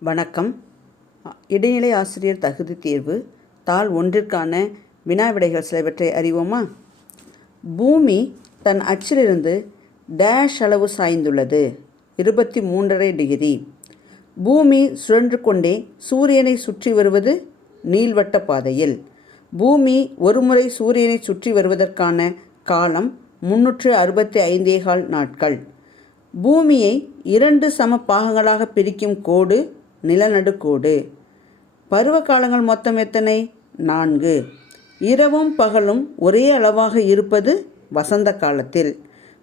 வணக்கம். இடைநிலை ஆசிரியர் தகுதி தேர்வு தாள் ஒன்றிற்கான வினா விடைகள் சிலவற்றை அறிவோமா? பூமி தன் அச்சிலிருந்து டேஷ் அளவு சாய்ந்துள்ளது. இருபத்தி மூன்றரை டிகிரி. பூமி சுழன்று கொண்டே சூரியனை சுற்றி வருவது நீள்வட்ட பாதையில். பூமி ஒருமுறை சூரியனை சுற்றி வருவதற்கான காலம் முன்னூற்று அறுபத்தி ஐந்தேகால் நாட்கள். பூமியை இரண்டு சம பாகங்களாக பிரிக்கும் கோடு நிலநடுக்கோடு. பருவ காலங்கள் மொத்தம் எத்தனை? நான்கு. இரவும் பகலும் ஒரே அளவாக இருப்பது வசந்த காலத்தில்.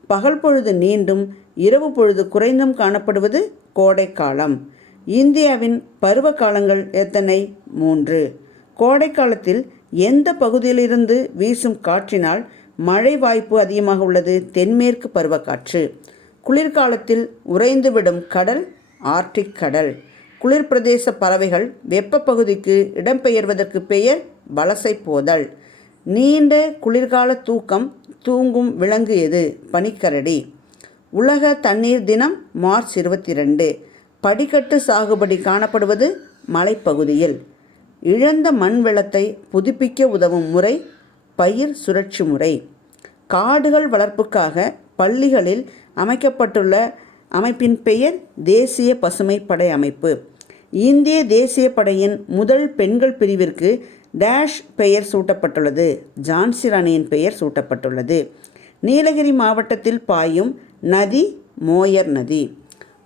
பகல் பொழுது நீண்டும் இரவு பொழுது குறைந்தும் காணப்படுவது கோடைக்காலம். இந்தியாவின் பருவ காலங்கள் எத்தனை? மூன்று. கோடைக்காலத்தில் எந்த பகுதியிலிருந்து வீசும் காற்றினால் மழை வாய்ப்பு அதிகமாக உள்ளது? தென்மேற்கு பருவக்காற்று. குளிர்காலத்தில் உறைந்துவிடும் கடல் ஆர்டிக் கடல். குளிர் பிரதேச பறவைகள் வெப்ப பகுதிக்கு இடம்பெயர்வதற்கு பெயர் வலசை போதல் நீண்ட குளிர்கால தூக்கம் தூங்கும் விலங்கு எது? பனிக்கரடி. உலக தண்ணீர் தினம் மார்ச் இருபத்தி ரெண்டு படிக்கட்டு சாகுபடி காணப்படுவது மலைப்பகுதியில். இழந்த மண் வளத்தை புதுப்பிக்க உதவும் முறை பயிர் சுழற்சி முறை. காடுகள் வளர்ப்புக்காக பள்ளிகளில் அமைக்கப்பட்டுள்ள அமைப்பின் பெயர் தேசிய பசுமை படை அமைப்பு. இந்திய தேசிய படையின் முதல் பெண்கள் பிரிவிற்கு டேஷ் பெயர் சூட்டப்பட்டுள்ளது. ஜான்சி ராணியின் பெயர் சூட்டப்பட்டுள்ளது. நீலகிரி மாவட்டத்தில் பாயும் நதி மோயர் நதி.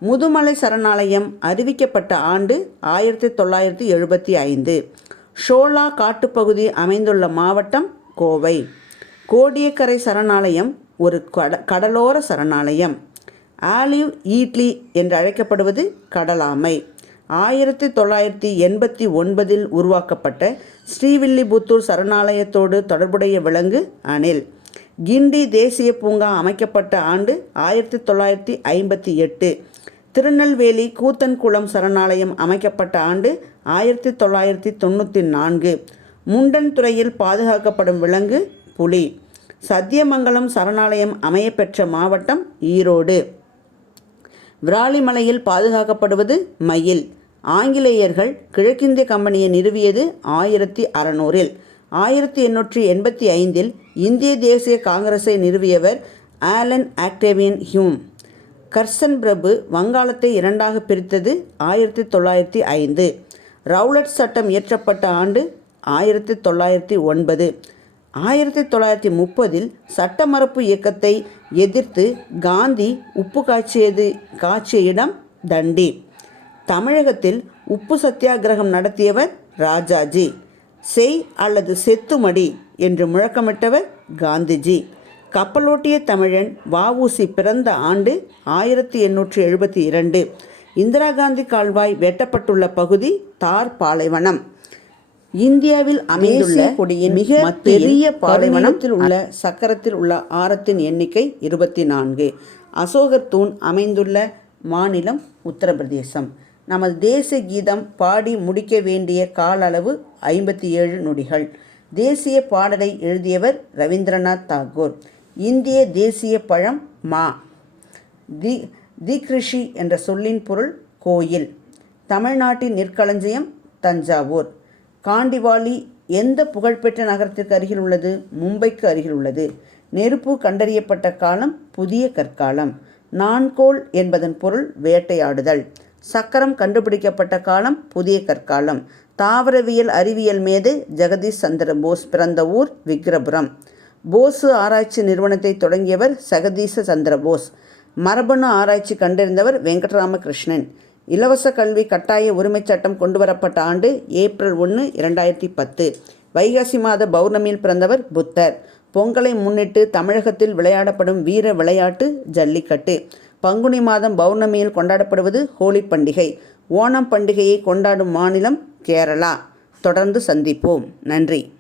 முதுமலை சரணாலயம் அறிவிக்கப்பட்ட ஆண்டு ஆயிரத்தி தொள்ளாயிரத்தி எழுபத்தி ஐந்து. ஷோலா காட்டுப்பகுதி அமைந்துள்ள மாவட்டம் கோவை. கோடியக்கரை சரணாலயம் ஒரு கட கடலோர சரணாலயம். ஆலிவ் ஈட்லி என்று அழைக்கப்படுவது கடலாமை. ஆயிரத்தி தொள்ளாயிரத்தி எண்பத்தி ஒன்பதில் உருவாக்கப்பட்ட ஸ்ரீவில்லிபுத்தூர் சரணாலயத்தோடு தொடர்புடைய விலங்கு அணில். கிண்டி தேசிய பூங்கா அமைக்கப்பட்ட ஆண்டு ஆயிரத்தி தொள்ளாயிரத்தி ஐம்பத்தி எட்டு. திருநெல்வேலி கூத்தன்குளம் சரணாலயம் அமைக்கப்பட்ட ஆண்டு ஆயிரத்தி தொள்ளாயிரத்தி தொண்ணூற்றி நான்கு. முண்டன்துறையில் பாதுகாக்கப்படும் விலங்கு புலி. சத்தியமங்கலம் சரணாலயம் அமையப்பெற்ற மாவட்டம் ஈரோடு. விராலிமலையில் பாதுகாக்கப்படுவது மயில். ஆங்கிலேயர்கள் கிழக்கிந்திய கம்பெனியை நிறுவியது ஆயிரத்தி அறநூறில். ஆயிரத்தி எண்ணூற்றி எண்பத்தி ஐந்தில் இந்திய தேசிய காங்கிரஸை நிறுவியவர் ஆலன் ஆக்டேவியன் ஹியூம். கர்சன் பிரபு வங்காளத்தை இரண்டாக பிரித்தது ஆயிரத்தி தொள்ளாயிரத்தி ஐந்து. ரவுலட் சட்டம் இயற்றப்பட்ட ஆண்டு ஆயிரத்தி தொள்ளாயிரத்தி ஒன்பது. ஆயிரத்தி தொள்ளாயிரத்தி முப்பதில் சட்ட மறுப்பு இயக்கத்தை எதிர்த்து காந்தி உப்பு காய்ச்சியது காய்ச்சிய இடம் தண்டி. தமிழகத்தில் உப்பு சத்தியாகிரகம் நடத்தியவர் ராஜாஜி. செய் அல்லது செத்துமடி என்று முழக்கமிட்டவர் காந்திஜி. கப்பலோட்டிய தமிழன் வஉசி பிறந்த ஆண்டு ஆயிரத்தி எண்ணூற்றி எழுபத்தி இரண்டு. இந்திரா காந்தி கால்வாய் வெட்டப்பட்டுள்ள பகுதி தார் பாலைவனம். இந்தியாவில் அமைந்துள்ள கொடியின் மிக பெரிய பாலைவனத்தில் உள்ள சக்கரத்தில் உள்ள ஆரத்தின் எண்ணிக்கை இருபத்தி நான்கு. அசோகர் தூண் அமைந்துள்ள மாநிலம் உத்தரப்பிரதேசம். நமது தேசிய கீதம் பாடி முடிக்க வேண்டிய கால அளவு ஐம்பத்தி ஏழு நொடிகள். தேசிய பாடலை எழுதியவர் ரவீந்திரநாத் தாகூர். இந்திய தேசிய பழம் மா. தி திக்ரிஷி என்ற சொல்லின் பொருள் கோயில். தமிழ்நாட்டின் நெற்களஞ்சியம் தஞ்சாவூர். காண்டிவாலி எந்த புகழ்பெற்ற நகரத்திற்கு அருகில் உள்ளது? மும்பைக்கு அருகில் உள்ளது. நெருப்பு கண்டறியப்பட்ட காலம் புதிய கற்காலம். நான்கோல் என்பதன் பொருள் வேட்டையாடுதல். சக்கரம் கண்டுபிடிக்கப்பட்ட காலம் புதிய கற்காலம். தாவரவியல் அறிவியல் மேதை ஜெகதீஷ் சந்திர போஸ் பிறந்த ஊர் விக்ரபுரம் போஸு ஆராய்ச்சி நிறுவனத்தை தொடங்கியவர் சகதீச சந்திர போஸ். மரபணு ஆராய்ச்சி கண்டறிந்தவர் வெங்கட்ராமகிருஷ்ணன். இலவச கல்வி கட்டாய உரிமைச் சட்டம் கொண்டுவரப்பட்ட ஆண்டு ஏப்ரல் ஒன்று இரண்டாயிரத்தி பத்து. வைகாசி மாத பௌர்ணமியில் பிறந்தவர் புத்தர். பொங்கலை முன்னிட்டு தமிழகத்தில் விளையாடப்படும் வீர விளையாட்டு ஜல்லிக்கட்டு. பங்குனி மாதம் பௌர்ணமியில் கொண்டாடப்படுவது ஹோலி பண்டிகை. ஓணம் பண்டிகையை கொண்டாடும் மாநிலம் கேரளா. தொடர்ந்து சந்திப்போம். நன்றி.